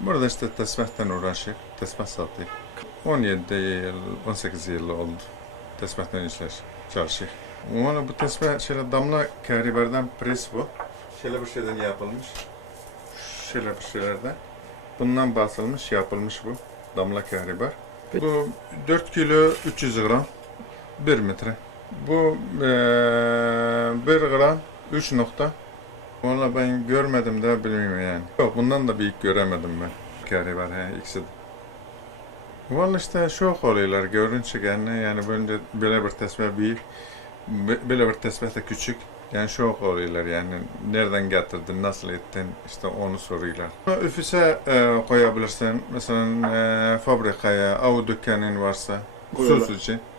Burada işte tesbihten uğraşıp, tesbih sattık. 17 yıl, 18 yıl oldu tesbihten işler, çalışır. Ona bu tesbih şöyle damla kariberden pres bu. Şöyle bir şeyden yapılmış. Şöyle bir şeylerden. Bundan basılmış, yapılmış bu. Damla kariber. Bu 4 kilo 300 gram. 1 metre. Bu e, 1 gram 3 nokta Valla ben görmedim de bilmiyorum yani. Yok bundan da büyük göremedim ben. Kari var he ikisi de. Valla işte şok oluyorlar görünce yani yani böyle, böyle bir tesbih büyük, böyle bir tesbih de küçük. Yani şok oluyorlar yani nereden getirdin, nasıl ettin işte onu soruyorlar. Üfüse e, koyabilirsin mesela e, fabrikaya, av dükkanın varsa, sus için.